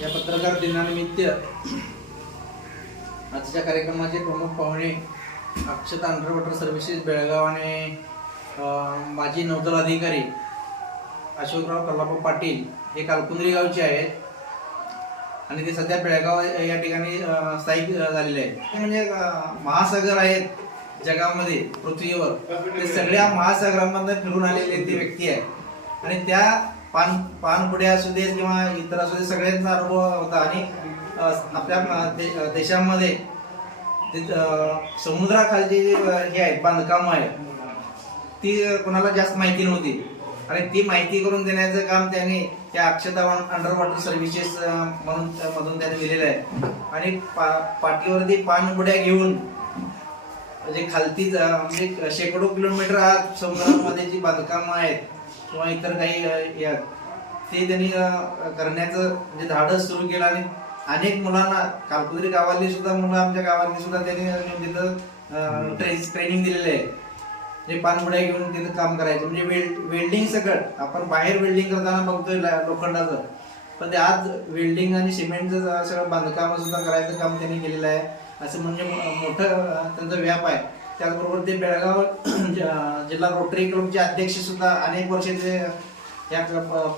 या पत्रकार दिनानिमित्त आजच्या कार्यक्रमाचे प्रमुख पाहुणे Akshata under water services Belgaum आणि माजी नौदल अधिकारी अशोकराव कल्लापा पाटील हे कालकुंद्री गावचे आहेत. आणि ते सध्या बेळगाव या ठिकाणी स्थायिक झालेले आहेत. ते म्हणजे महासागर आहेत जगामध्ये पृथ्वीवर. ते सगळ्या महासागरांमधून फिरून आलेले ते व्यक्ती आहे आणि त्या पान पानपुडे असू देत किंवा इतर असू दे सगळ्यांचा अनुभव होता. आणि आपल्या दे- देशामध्ये ते, समुद्राखालची जे हे आहेत बांधकाम आहेत ती कोणाला जास्त माहिती नव्हती. आणि ती माहिती करून देण्याचं काम त्यांनी त्या अक्षता अंडर वॉटर सर्व्हिसेस म्हणून मधून त्यांनी दिलेलं आहे. आणि पा पाठीवरती पानबुड्या घेऊन म्हणजे खालती जा- म्हणजे शेकडो किलोमीटर आत समुद्रामध्ये जी बांधकामं आहेत किंवा इतर काही या ते त्यांनी करण्याचं म्हणजे धाडस सुरू केलं आणि अनेक मुलांना कालकुद्री गावातली सुद्धा मुलं आमच्या गावातली सुद्धा त्यांनी तिथं ट्रेन ट्रेनिंग दिलेलं आहे. म्हणजे पानबुड्या घेऊन तिथं काम करायचं. म्हणजे वेल्ड वेल्डिंग सगळं. आपण बाहेर वेल्डिंग करताना बघतोय लोखंडाचं. पण ते आज वेल्डिंग आणि सिमेंटचं सगळं बांधकाम सुद्धा करायचं काम त्यांनी केलेलं आहे. असं म्हणजे मोठं त्यांचा व्याप आहे. त्याचबरोबर ते बेळगाव जिल्हा रोटरी क्लबचे अध्यक्ष सुद्धा अनेक वर्ष ते या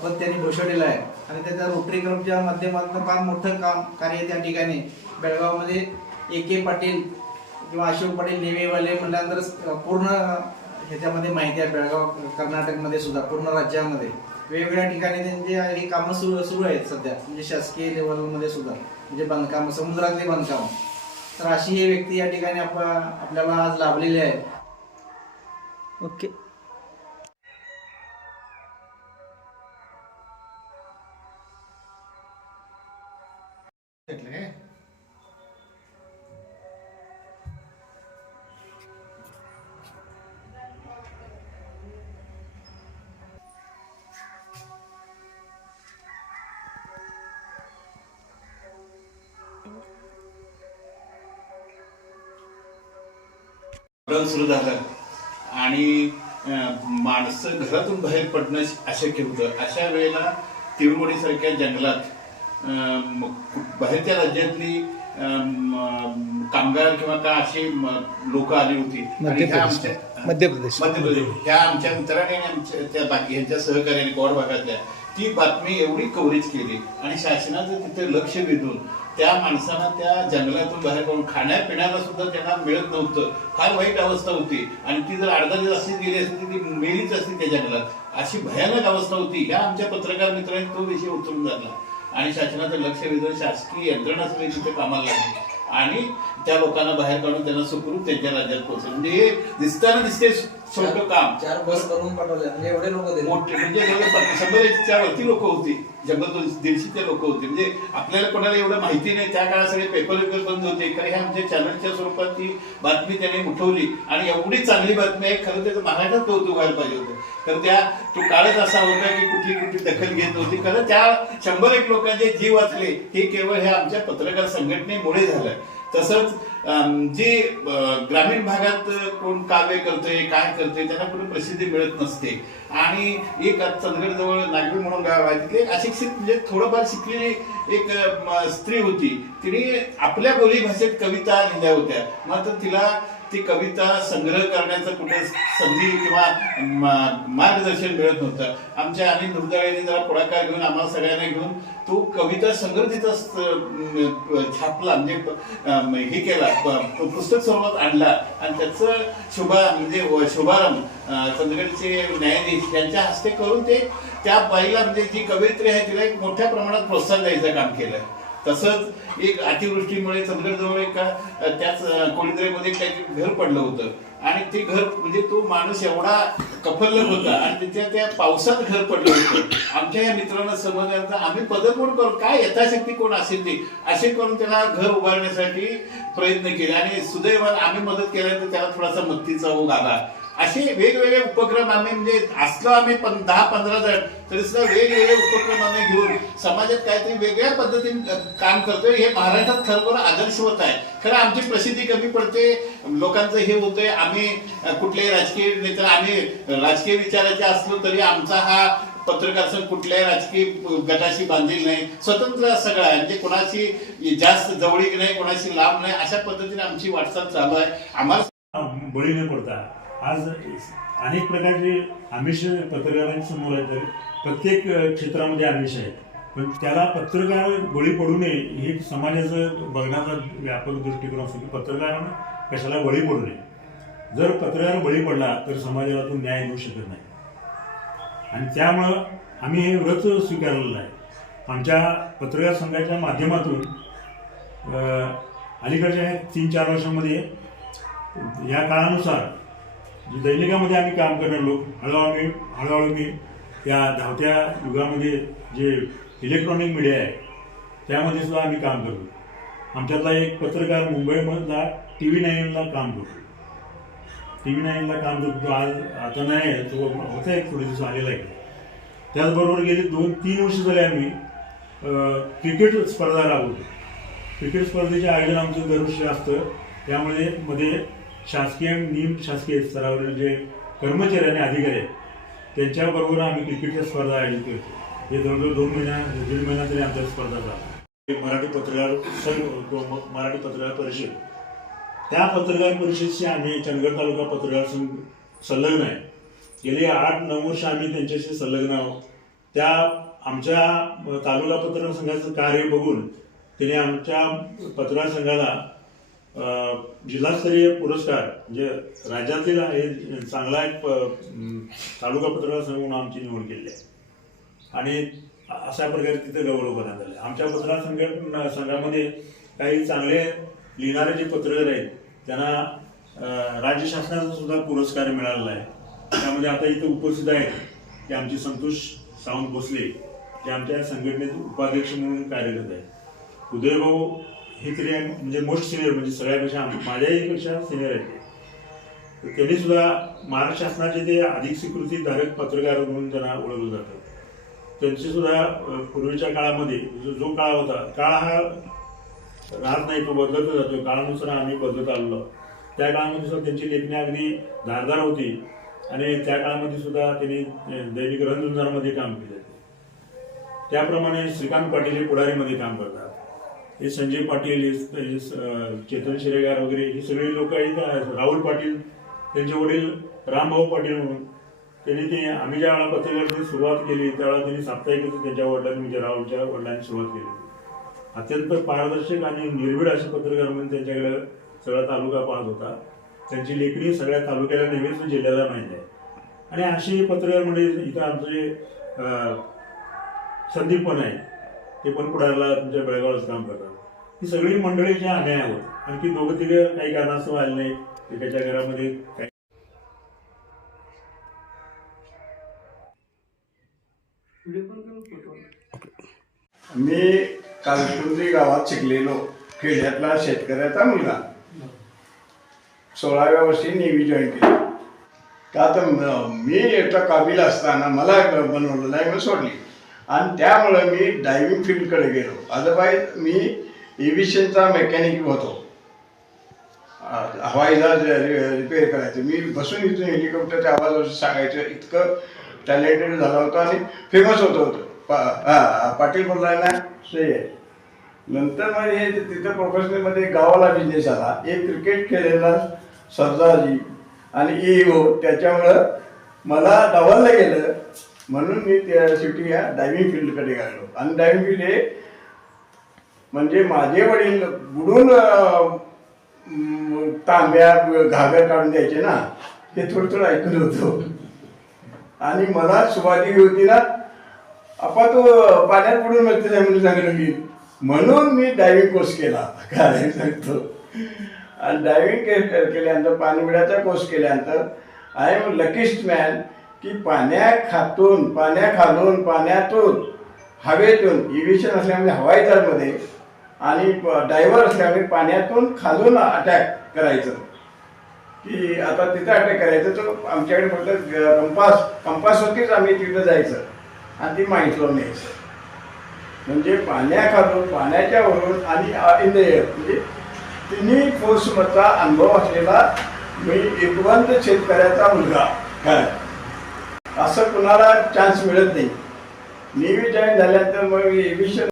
पद त्यांनी भूषवलेलं आहे. आणि त्याच्या रोटरी क्लबच्या माध्यमातून फार मोठं काम कार्य त्या ठिकाणी बेळगावमध्ये ए के पाटील किंवा अशोक पाटील नेवेवाले म्हटल्यानंतर पूर्ण ह्याच्यामध्ये माहिती आहे बेळगाव कर्नाटकमध्ये सुद्धा पूर्ण राज्यामध्ये. वेगवेगळ्या ठिकाणी त्यांचे ही कामं सुरू सुरू आहेत सध्या. म्हणजे शासकीय लेवलमध्ये सुद्धा. म्हणजे बांधकाम समुद्रातले बांधकाम. तर अशी ही व्यक्ती या ठिकाणी आप आपल्याला आज लाभलेली आहे. ओके. रन सुरू झालं. आणि माणसं घरातून बाहेर पडणं अशक्य होतं. अशा वेळेला तिरुवडीसारख्या जंगलात बाहेरच्या राज्यातली कामगार किंवा का अशी लोक आली होती. मध्य प्रदेश. मध्य प्रदेश. ह्या आमच्या मित्राने आमच्या त्या बाकी यांच्या सहकार्याने कोड भागातल्या ती बातमी एवढी कव्हरेज केली. आणि शासनाचं तिथे लक्ष वेधून त्या माणसांना त्या जंगलातून बाहेर पडून खाण्यापिण्याला सुद्धा त्यांना मिळत नव्हतं. फार वाईट अवस्था होती. आणि ती जर अर्धा दिवस अशीच गेली असती ती मेलीच असती त्या जंगलात. अशी भयानक अवस्था होती. ह्या आमच्या पत्रकार मित्रांनी तो विषय उचलून धरला. आणि शासनाचं लक्ष वेधून शासकीय यंत्रणा सगळी तिथे कामाला लागली. आणि त्या लोकांना बाहेर काढून त्यांना सुखरूप त्यांच्या राज्यात पोहोचवलं. म्हणजे हे दिसताना दिसते छोटं काम. चार बस बनवून पाठवले. म्हणजे एवढे लोक मोठे म्हणजे जवळपास शंभरच्या वरती लोक होती. शंभर दोन दीडशेचे लोक होते. म्हणजे आपल्याला कोणाला एवढं माहिती नाही. त्या काळात सगळे पेपर वेपर बंद होते. कारण हे आमच्या चॅनलच्या स्वरूपात ती बातमी त्याने उठवली. आणि एवढी चांगली बातमी आहे खरं त्याचं महाराष्ट्रात कौतुक व्हायला पाहिजे होतं. तर त्या तो काळच असा होता की कुठली कुठली दखल घेत नव्हती. खरं त्या शंभर एक लोकांचे जीव वाचले. हे केवळ ह्या आमच्या पत्रकार संघटनेमुळे झालं. तसंच अं, जे ग्रामीण भागात कोण काव्य करतोय काय करतोय त्यांना कुठे प्रसिद्धी मिळत नसते. आणि एक चंदगड जवळ नागरी म्हणून गाव आहे तिथे एक अशिक्षित म्हणजे थोडंफार शिकलेली एक स्त्री होती. तिने आपल्या बोली भाषेत कविता लिहिल्या होत्या. मात्र तिला ती कविता संग्रह करण्याचं कुठे संधी किंवा मार्गदर्शन मिळत नव्हतं. आमच्या आणि दुर्दैवाने जरा पुढाकार घेऊन आम्हाला सगळ्यांना घेऊन तो कविता संग्रह तिचा छापला म्हणजे हे केला पुस्तक स्वरूपात आणला. आणि त्याचं शुभा म्हणजे शुभारंभ चंदगडचे न्यायाधीश यांच्या हस्ते करून ते त्या बाईला म्हणजे जी कवयित्री आहे तिला एक मोठ्या प्रमाणात प्रोत्साहन द्यायचं काम केलं. तसंच एक अतिवृष्टीमुळे चंदगडजवळ एका का त्याच अ, कोळीदरेमध्ये काही घर पडलं होतं. आणि ते घर म्हणजे तो माणूस एवढा कफल्लक होता आणि त्याच्या त्या पावसात घर पडलं होतं. आमच्या या मित्रांना समजल्यानंतर आम्ही पदरपूर करू? काय यथाशक्ती कोण असेल ते? असे करून त्याला घर उभारण्यासाठी प्रयत्न केले. आणि सुदैवान आम्ही मदत केल्यानंतर त्याला थोडासा मत्तीचा ओघ आला. असे वेगवेगळे उपक्रम आम्ही म्हणजे असलो आम्ही पण दहा पंधरा जण तरी सुद्धा वेगवेगळे उपक्रम आम्ही घेऊन समाजात काहीतरी वेगळ्या पद्धतीने काम करतोय. हे महाराष्ट्रात खरोखर होत आहे. खरं आमची प्रसिद्धी कमी पडते लोकांचं हे होतंय. आम्ही कुठल्याही कुठलेही राजकीय नेते आम्ही राजकीय विचाराचे असलो तरी आमचा हा पत्रकार संघ कुठल्याही राजकीय गटाशी बांधील नाही. स्वतंत्र सगळं आहे. म्हणजे कोणाशी जास्त जवळीक नाही कोणाशी लांब नाही. अशा पद्धतीने आमची वाटचाल चालू आहे. आम्हाला बळी न पडता आज अनेक प्रकारचे आमिष पत्रकारांच्या समोर आहेत तर प्रत्येक क्षेत्रामध्ये आमिष आहेत. पण त्याला पत्रकार बळी पडू नये हे समाजाचं बघण्याचा व्यापक दृष्टिकोन असतो की पत्रकारांना कशाला बळी पडू नये. जर पत्रकार बळी पडला तर समाजाला तो न्याय मिळू शकत नाही. आणि त्यामुळं आम्ही हे व्रत स्वीकारलेलं आहे. आमच्या पत्रकार संघाच्या माध्यमातून अलीकडच्या तीन चार वर्षामध्ये या काळानुसार म्हणजे दैनिकामध्ये आम्ही काम करणार लोक हळूहळू मी हळूहळू मी या धावत्या युगामध्ये जे इलेक्ट्रॉनिक मीडिया आहे त्यामध्ये सुद्धा आम्ही काम करतो. आमच्यातला एक पत्रकार मुंबईमधला टी व्ही नाईनला काम करतो. टी व्ही नाईनला काम करतो. आज आता नाही आहे, तो होता एक थोडे दिवस आलेला आहे. त्याचबरोबर गेले दोन तीन वर्ष झाले आम्ही क्रिकेट स्पर्धा राबवतो. क्रिकेट स्पर्धेचे आयोजन आमचं दरवर्षी असतं. त्यामुळे मध्ये शासकीय निम शासकीय स्तरावरील जे कर्मचारी आणि अधिकारी आहेत त्यांच्याबरोबर आम्ही क्रिकेटच्या स्पर्धा आयोजित करतो. हे जवळजवळ दोन महिन्या दीड महिना तरी आमच्या स्पर्धा झाला मराठी पत्रकार संघ किंवा मग मराठी पत्रकार परिषद. त्या पत्रकार परिषदेशी आम्ही चंदगड तालुका पत्रकार संघ संलग्न आहे. गेली आठ नऊ वर्ष आम्ही त्यांच्याशी संलग्न आहोत. त्या आमच्या तालुका पत्रकार संघाचं कार्य बघून त्याने आमच्या पत्रकार संघाला जिल्हास्तरीय पुरस्कार म्हणजे राज्यातील हे चांगला एक प- तालुका पत्रकार संघ म्हणून आमची निवड केली आहे. आणि अशा प्रकारे तिथे गौरव करण्यात आले. आमच्या पत्रकार संघ संघामध्ये काही चांगले लिहिणारे जे पत्रकार आहेत त्यांना राज्य शासनाचा सुद्धा पुरस्कार मिळालेला आहे. त्यामध्ये आता इथे उपस्थित आहेत ते आमचे संतोष सावंत भोसले ते आमच्या संघटनेचे उपाध्यक्ष म्हणून कार्यरत आहेत. उदयभाऊ हे तरी म्हणजे मोस्ट सिनियर म्हणजे सगळ्यापेक्षा माझ्याही पेक्षा सिनियर आहेत तर त्यांनी सुद्धा महाराष्ट्र शासनाचे ते अधिक स्वीकृती धारक पत्रकार म्हणून त्यांना ओळखलं जातं. त्यांचे सुद्धा पूर्वीच्या काळामध्ये जो काळ होता काळ हा राहत नाही तो बदलत जातो काळानुसार आम्ही बदलत आलेलो. त्या काळामध्ये सुद्धा त्यांची लेखणी अगदी धारदार होती. आणि त्या काळामध्ये सुद्धा त्यांनी दैनिक रणधुंजामध्ये काम केले. त्याप्रमाणे श्रीकांत पाटील हे पुढारीमध्ये काम करतात. हे संजय पाटील हे चेतन शिरेगार वगैरे हे सगळे लोक आहेत राहुल पाटील त्यांचे वडील रामभाऊ पाटील म्हणून. त्यांनी ते आम्ही ज्या वेळा पत्रकारितेची सुरुवात केली त्यावेळेला त्यांनी साप्ताहिक त्यांच्या वडिलांनी म्हणजे राहुलच्या वडिलांनी सुरुवात केली. अत्यंत पारदर्शक आणि निर्भीड असे पत्रकार म्हणून त्यांच्याकडे सगळा तालुका पाहत होता. त्यांची लेखणी सगळ्या तालुक्याला नेहमीच जिल्ह्याला माहिती आहे. आणि अशी पत्रकार म्हणजे इथं आमचे संदीप पण आहे ते पण पुढारला तुमच्या बेळगावच काम करतात. ही सगळी मंडळी जी आम्ही आहोत आणखी दोघं तिघं काही कारणास्तव आले नाही एकाच्या घरामध्ये काही मी कालकुंद्री गावात शिकलेलो खेड्यातला शेतकऱ्याचा मुलगा. सोळाव्या वर्षी नेव्ही जॉईन केली. का तर म- एकटा काबिल असताना मला बनवलं नाही मी सोडली. आणि त्यामुळं मी डायव्हिंग फील्डकडे गेलो. अदरवाईज मी एव्हिशनचा मेकॅनिक होतो आ, हवाई जहाज रिपेअर करायचं मी बसून इथून हेलिकॉप्टरच्या आवाजावर सांगायचं इतकं टॅलेंटेड झाला होता आणि फेमस होत होतं पा हा, पाटील बोलला ना श्रेय नंतर मग हे तिथं प्रोफेशनलमध्ये गावाला बिझनेस आला एक क्रिकेट खेळलेला सरदारजी आणि ए ओ त्याच्यामुळं मला डावललं गेलं म्हणून मी त्या शेवटी या डायव्हिंग फील्डकडे गेलो आणि डायव्हिंग फील्ड हे म्हणजे माझे वडील बुडून तांब्या घागर काढून द्यायचे ना हे थोडं थोडं ऐकून होतो. आणि मला सुवाती होती ना आपा तो पाण्यात बुडून मिळते नाही म्हणून सांगितलं की म्हणून मी डायव्हिंग कोर्स केला काय सांगतो. आणि डायव्हिंग के केल्यानंतर पाणीबिड्याचा कोर्स केल्यानंतर आय एम लकीस्ट मॅन की पाण्याखातून पाण्याखालून पाण्यातून हवेतून इव्हिशन असल्यामुळे हवाई जहाजमध्ये आणि डायव्हर असल्यामुळे पाण्यातून खालून अटॅक करायचं. की आता तिथं अटॅक करायचं तर आमच्याकडे फक्त कंपास कंपासवरतीच आम्ही तिथं जायचं. आणि ती माहिती न्यायचं म्हणजे पाण्याखालून पाण्याच्या वरून आणि इन द एअर म्हणजे तिन्ही फोर्समधचा अनुभव असलेला मी एकवंत शेतकऱ्याचा मुलगा काय असं कुणाला चान्स मिळत नाही. नेव्ही जॉईन झाल्यानंतर मग एव्हिएशन